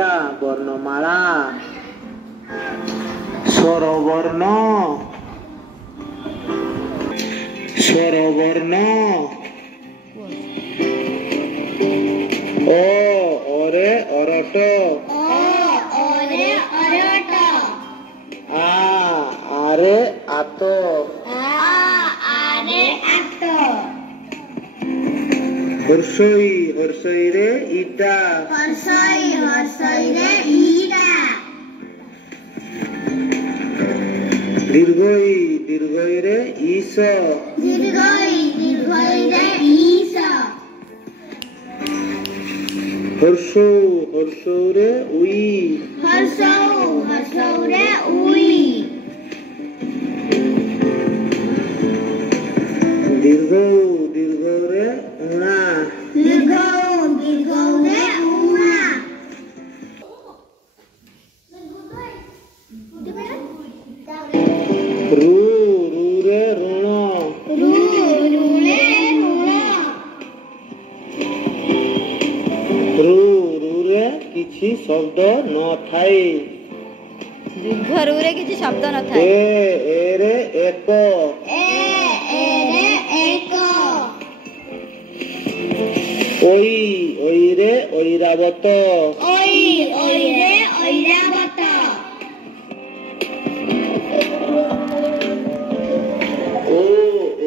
ବର୍ଣ୍ଣମାଳା ସ୍ୱରବର୍ଣ୍ଣ ସ୍ୱରବର୍ଣ୍ଣ ଅରେ ଅରଟ ଆରେ ଆତ ହର୍ଷଇ ହର୍ଷଇରେ ଇଟା ଦୀର୍ଘଇ ଦୀର୍ଘଇରେ ଇସ ହର୍ଷୌ ହର୍ଷୌରେ ଉଇ ଦୀର୍ଘ ଦୀର୍ଘରେ ଉଣା ରୁ ରୁରେ ଋଣ ରୁ ରୁରେ କିଛି ଶବ୍ଦ ନଥାଏ ଦୀର୍ଘ ରୁରେ କିଛି ଶବ୍ଦ ନଥାଏ ଏରେ ଏକ ଓଇ ଓଇରେ ଐରାବତ ଓ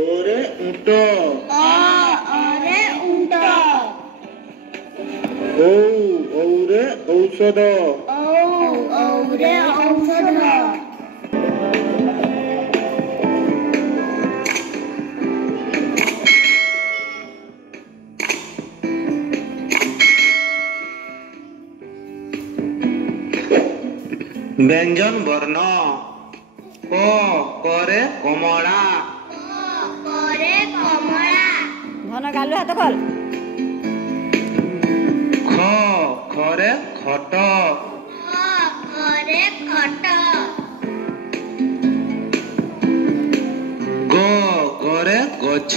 ଓରେ ଉଟ ଔ ଔରେ ଔଷଧ ବ୍ୟଞ୍ଜନ ବର୍ଣ୍ଣ କ କରେ କମଳା ଧନ ଗାଲୁ ହାତ ଖୋଲ ଖ ଖରେ ଖଟ ଗ ଗରେ ଗଛ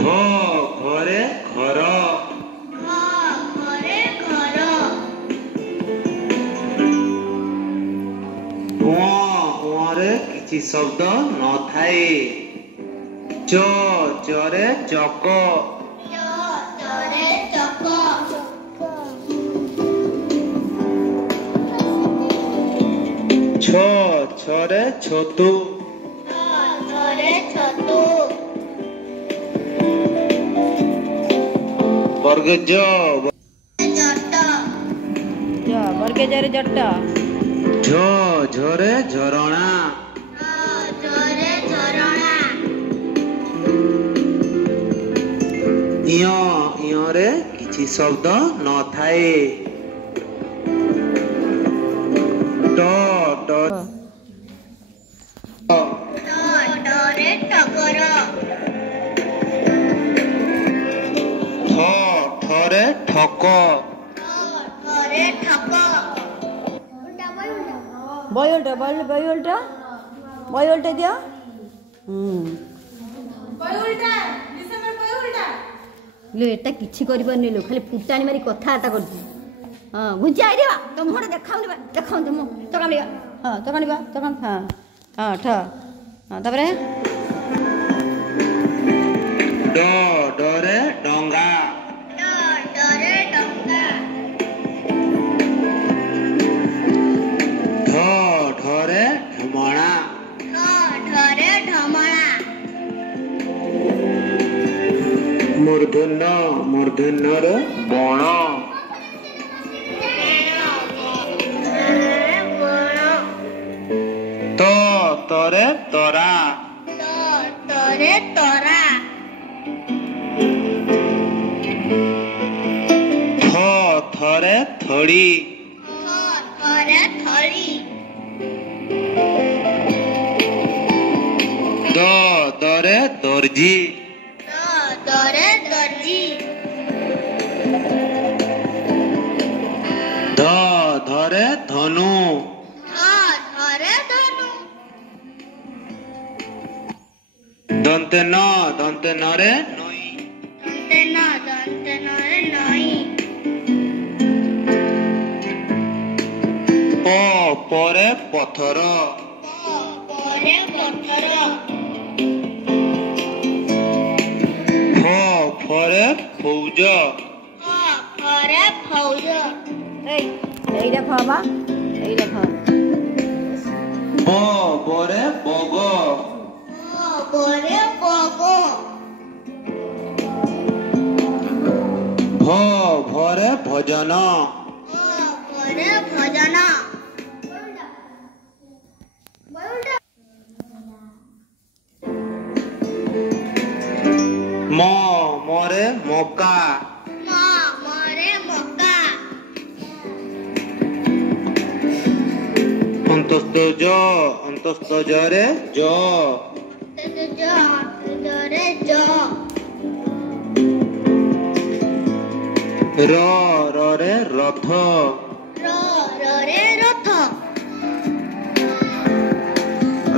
ଘ ଘରେ ଘର ରେ କିଛି ଶବ୍ଦ ନଥାଏ ଚ ଚରେ ଚକ ଛ ଛରେ ଛତୁ ବର୍ଗ ଜ ବର୍ଗେ ଜରେ ଜଟ ଝ ଝରେ ଝରଣା ଇୟ ଇୟରେ କିଛି ଶବ୍ଦ ନଥାଏ ଟ ଟ ଠ ଠରେ ଠକ ବୟୋଲ୍ଟା ଦିଅ लो एटा किछि करि परनी लो खाली फुटाणी मारी कथाता करछु हां घुंचा आइ दिबा तो मोड देखाउनी बा देखाउन तुम तो कालिया हां तो कानिबा तो कान हां हां ठ हां तबरे ड डरे डंगा ढ ढरे ढमणा मूर्धन्य मूर्धन्यर बण त तरे तरा थ थरे थड़ी द दरे दर्जी ध धरे धनु दंत ଦନ୍ତେ ନରେ ନଈ। ଦନ୍ତେ ନରେ ନଈ। ପ ପରେ ପଥର। ପରେ ପଥର। ଫ ଫରେ ଫୌଜ। ପରେ ଫୌଜ। এইটা ফ বা এইটা ফ। ব বরে বগ। ପରେ ବଗ। ଭ ଭରେ ଭଜନ। ପରେ ଭଜନ। ମ ମରେ ମକା। ମରେ ମକା। ଅନ୍ତସ୍ତ ଜରେ ଜ। ଜରେ ଜ। ର ରରେ ରଥ। ରରେ ରଥ।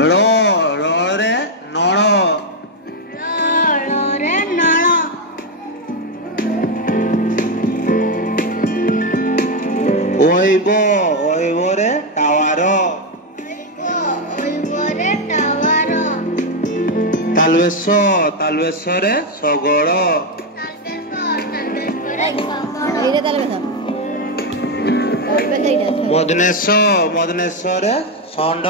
ଳ ଳରେ ନଳ। ଳରେ ନଳ। ঐବରେ ଟାୱାର। ঐବରେ ଟାୱାର। ତାଲବେଶରେ ଶଗଡ଼। এইটা তাহলে বেশ তাহলে এইটা মদনেশ্বরে ষণ্ড।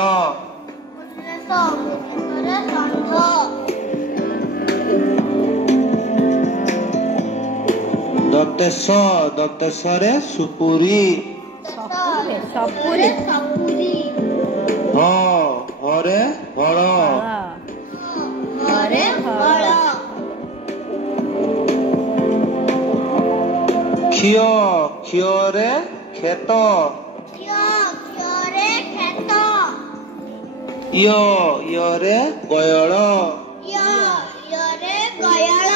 দত্তেশ্বরে সুপুরি। সপুরি হরে হଳ। ঘরে ফল। କ୍ଷୟରେ କ୍ଷେତ। କ୍ଷରେ କ୍ଷେତ। ୟରେ ଗୟଳ। ୟରେ ଗୟଳ।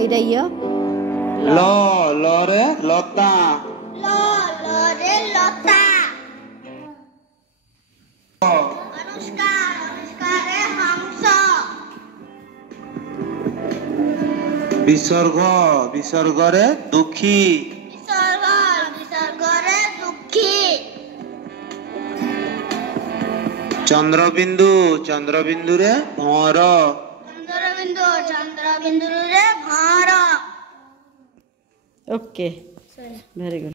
এইটা ইয় লରେ ଲତା। ଳରେ ଲତା। ଅନୁଷ୍କାରେ ହଂସ। ବିସର୍ଗରେ ଦୁଃଖୀ। ବିସର୍ଗରେ ଦୁଃଖୀ। ଚନ୍ଦ୍ରବିନ୍ଦୁରେ ଭଅଁର। ଚନ୍ଦ୍ରବିନ୍ଦୁରେ ଭଅଁର। Okay very good.